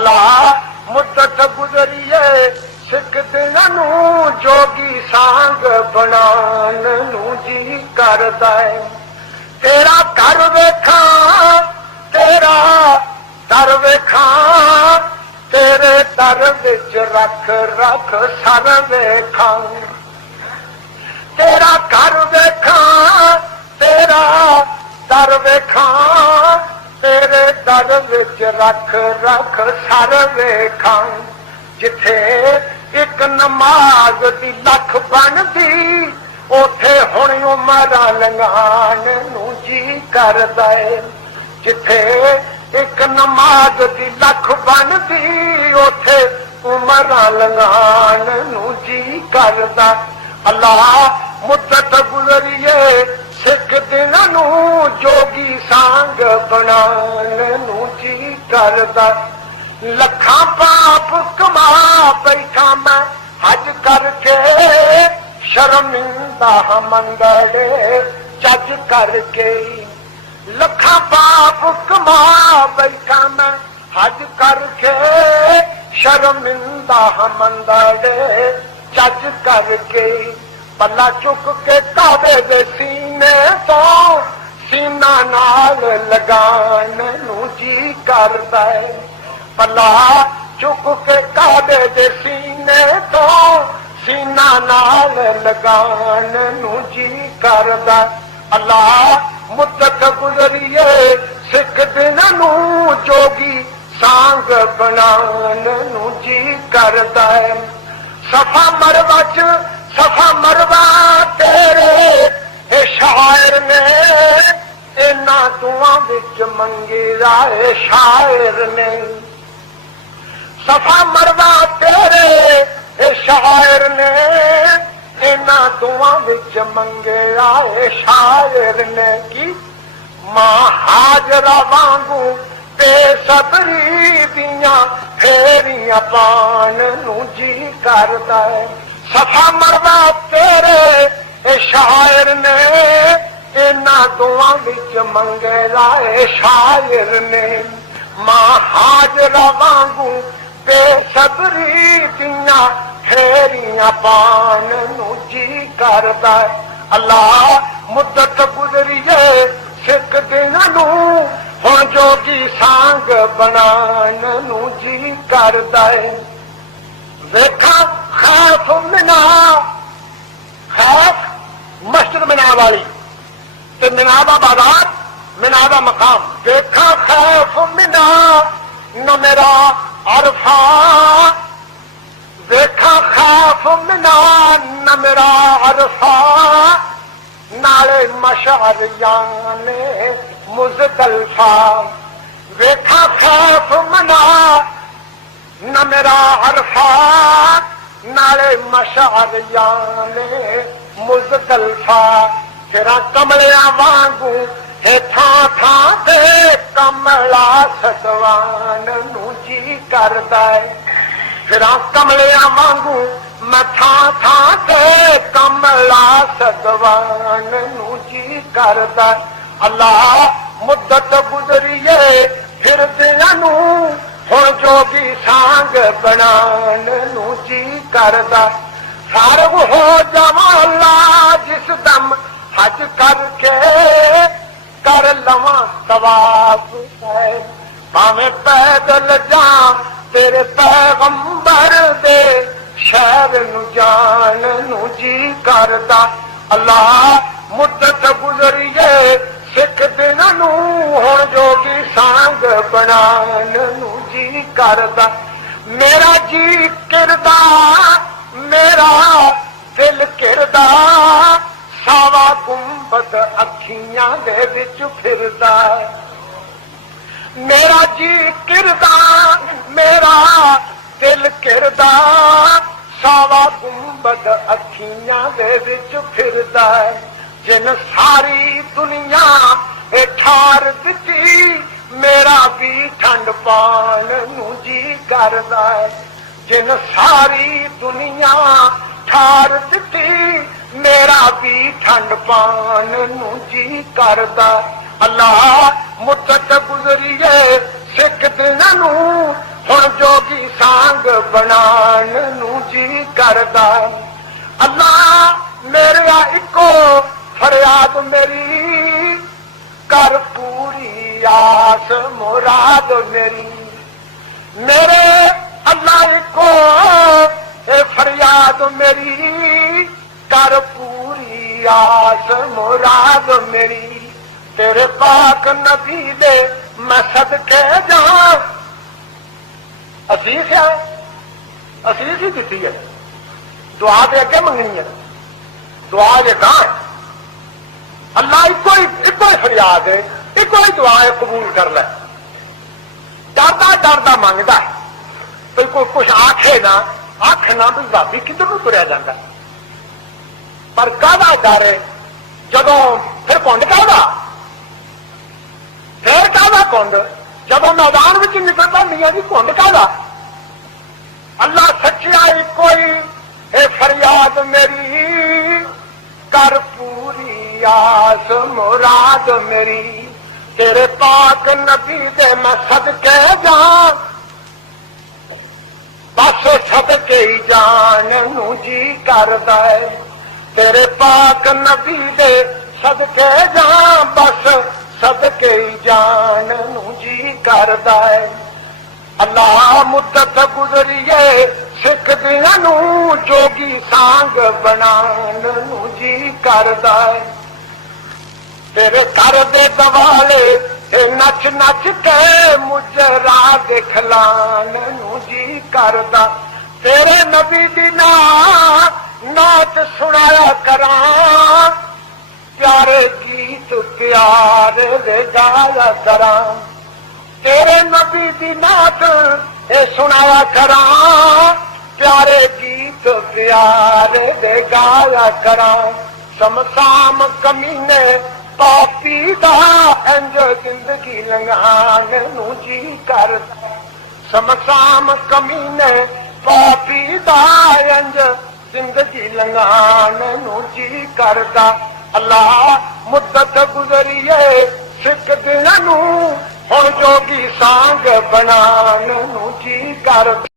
اللہ مدت گزریے سکھ دنوں جوگی سانگ بنان نو جی کردا ہے تیرا گھر ویکھاں تیرا در ویکھاں تیرے در وچ رکھ رکھ سر ویکھاں تیرا گھر ویکھاں تیرا در ویکھاں تیرے در وچ رکھ رکھ سر ویکھاں جتھے ایک نماز دی لکھ بندی اوتھے ہن عمراں لنگھان نو جی کردا ہے جتھے ایک نماز دی لکھ بندی اوتھے عمراں لنگھان نو جی کردا اللہ مدت گزریے سکھ دنوں جوگی سانگ بنان نو جی کردا لکھاں پاپ کما بیٹھا میں حج کر کے شرمندہ مندڑے جج کر کے لکھاں پاپ کما بیٹھا میں حج کر کے شرمندہ مندڑے جج کر کے پلا چک کے کعبے دے سینے تو سینہ نال لگان نو جی کردا ہے پلا چک کے کعبے دے سینے تو سینہ نال لگان نو جی کردا اللہ مدت گزریے سکھ دنوں جوگی سانگ بنان نو جی کردا ہے صفا مروہ صفا مروہ تیرے اے شاعر نے اینا دعاں وچ منگی رائے شاعر نے صفا مروہ تیرے اے شاعر نے اینا دعاں وچ منگے رائے شاعر نے کی ماں حاجرہ وانگو بے صبری دیاں پھیریاں پان نو جی کردا ہے صفا مروہ تیرے اے شاعر نے اینا دعاں وچ منگے رائے شاعر نے ماں حاجرہ وانگو بے صبری دیاں پھیریاں پان نو جی کردا اللہ مدت گزریے سکھ دنوں ہن جوگی سانگ بنان نو جی کردا ہے ویکھاں خیف منا خیف مسجد منا والی تے منابہ بازار منابہ مقام ویکھاں خیف منا نہ میرا عرفہ ویکھاں خیف منا نہ میرا عرفہ نالے مشعر یانے مزدلفہ ویکھاں خیف منا نہ میرا عرفہ نالے مشعر یانے مزدلفہ پھراں کملیاں وانگوں ہے تھاں تھاں تے کملا سدوان نو جی کردا ہے پھراں کملیاں وانگوں میں تھاں تھاں تے کملا سدوان نو جی کردا اللہ مدت گزریے پھر دنوں ہن جوگی سانگ بنان نو جی کردا فارغ ہو جاواں اللہ جس دم حج کر کے کر لواں طواف ہے پاویں پیدل جاں تیرے پیغمبر دے شہر نو جان نو جی کردا اللہ مدت گزریے سکھ دنوں ہن جوگی سانگ بنان نو جی کردا میرا جی کردا میرا دل کردا ساوا گنبد اکھیاں دے وچ پھردا میرا جی کردا میرا دل کردا ساوا گنبد اکھیاں دے وچ پھردا جن ساری دنیا اے ٹھار دتی میرا بھی ٹھنڈ پان نو جی کردا جن ساری دنیا ٹھار دتی میرا بھی ٹھنڈ پان نو جی کردا اللہ مدت گزریے سکھ دنوں ہن ਬਣਾਉਣ ਨੂੰ ਜੀ ਕਰਦਾ। ਅੱਲਾ ਮੇਰਿਆ ਇੱਕੋ ਫਰਿਆਦ ਮੇਰੀ, ਕਰ ਪੂਰੀ ਆਸ ਮੁਰਾਦ ਮੇਰੀ। ਮੇਰੇ ਅੱਲਾ ਇੱਕੋ ਫਰਿਆਦ ਮੇਰੀ, ਕਰ ਪੂਰੀ ਆਸ ਮੁਰਾਦ ਮੇਰੀ। ਤੇਰੇ ਪਾਕ ਨਬੀ ਦੇ ਮੈਂ ਸਦਕੇ ਜਾਵਾਂ। ਅਸੀਸ ਹੈ, ਅਸੀਸ ਹੀ ਦਿੱਤੀ ਹੈ, ਦੁਆ ਦੇ ਅੱਗੇ ਮੰਗਣੀ ਹੈ, ਦੁਆ ਦੇ ਗਾਂ। ਅੱਲਾ ਇੱਕੋ ਹੀ ਫਰਿਆਦ ਹੈ, ਇੱਕੋ ਹੀ ਦੁਆ ਹੈ, ਕਬੂਲ ਕਰ ਲੈ। ਡਰਦਾ ਡਰਦਾ ਮੰਗਦਾ ਹੈ, ਕੋਈ ਕੁਛ ਆਖੇ ਨਾ ਵੀ ਭਾਬੀ ਕਿੱਧਰ ਨੂੰ ਤੁਰਿਆ ਜਾਂਦਾ। ਪਰ ਕਾਹਦਾ ਡਰ ਹੈ ਜਦੋਂ ਫਿਰ ਕੁੰਡ ਕਾਹਦਾ, ਫਿਰ ਕਾਹਦਾ ਕੁੰਡ ਜਦੋਂ ਮੈਦਾਨ ਵਿੱਚ ਨਿਕਲਦਾ ਮੀਆਂ ਦੀ ਕੁੰਡ ਕਾਹਦਾ। ਅੱਲਾ ਸੱਚਿਆ ਇੱਕੋ ਹੀ ਇਹ ਫਰਿਆਦ ਮੇਰੀ, ਕਰ ਪੂਰੀ ਆਸ ਮੁਰਾਦ ਮੇਰੀ। ਤੇਰੇ ਪਾਕ ਨਬੀ ਦੇ ਮੈਂ ਸਦਕੇ ਜਾਂ, ਬਸ ਸਦਕੇ ਹੀ ਜਾਣ ਨੂੰ ਜੀ ਕਰਦਾ ਹੈ। ਤੇਰੇ ਪਾਕ ਨਬੀ ਦੇ ਸਦਕੇ ਜਾਂ, ਬਸ ਸਦਕੇ ਹੀ ਜਾਣ ਨੂੰ ਜੀ ਕਰਦਾ ਹੈ। ਅੱਲਾ ਮੁੱਦਤ ਗੁਜ਼ਰੀਏ ਸਿੱਖ ਦਿਨਾਂ ਨੂੰ, ਜੋਗੀ ਸਾਂਗ ਬਣਾਉਣ ਨੂੰ ਜੀ ਕਰਦਾ ਹੈ। ਤੇਰੇ ਘਰ ਦੇ ਦਵਾਲੇ ਨੱਚ ਨੱਚ ਕੇ ਮੁਜਰਾ ਦਿਖਲਾਣ ਨੂੰ ਜੀ ਕਰਦਾ। ਤੇਰੇ ਨਬੀ ਦੀ ਨਾਤ ਸੁਣਾਇਆ ਕਰਾਂ, ਪਿਆਰੇ ਗੀਤ ਪਿਆਰੇ ਦੇ ਗਾਇਆ ਕਰਾਂ। ਤੇਰੇ ਨਬੀ ਦੀ ਨਾਤ ਇਹ ਸੁਣਾਇਆ ਕਰਾਂ, ਪਿਆਰੇ ਗੀਤ ਪਿਆਰੇ ਦੇ ਗਾਇਆ ਕਰਾਂ। ਸ਼ਮਸ਼ਾਮ ਕਮੀਨੇ ਪਾਪੀ ਦਾ ਇੰਜ ਜ਼ਿੰਦਗੀ ਲੰਘਾਣ ਨੂੰ ਜੀ ਕਰਦਾ। ਸ਼ਮਸ਼ਾਮ ਕਮੀਨੇ ਪਾਪੀ ਦਾ ਇੰਜ ਜ਼ਿੰਦਗੀ ਲੰਘਾਣ ਨੂੰ ਜੀ ਕਰਦਾ। ਅੱਲਾ ਮੁੱਦਤ ਗੁਜ਼ਰੀਏ ਸਿੱਖ ਦਿਨਾਂ ਨੂੰ, ਹੁਣ ਜੋਗੀ ਸਾਂਗ ਬਣਾਉਣ ਨੂੰ ਜੀ ਕਰਦਾ।